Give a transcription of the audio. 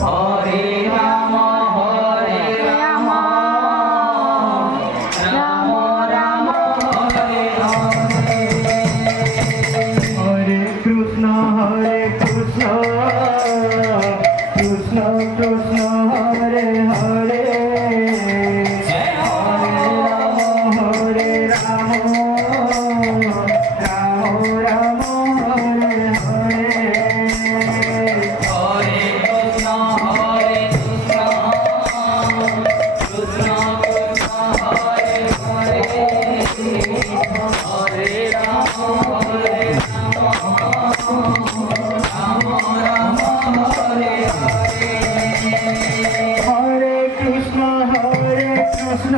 Hare Ram Hare Ram Ram Ram Hare Hare Hare Krishna Krishna Krishna Hare Hare Hare Ram Ram Ram Hare Hare Hare Krishna Krishna Krishna Hare Hare Hare Ram Ram Ram Hare Hare Hare Krishna Krishna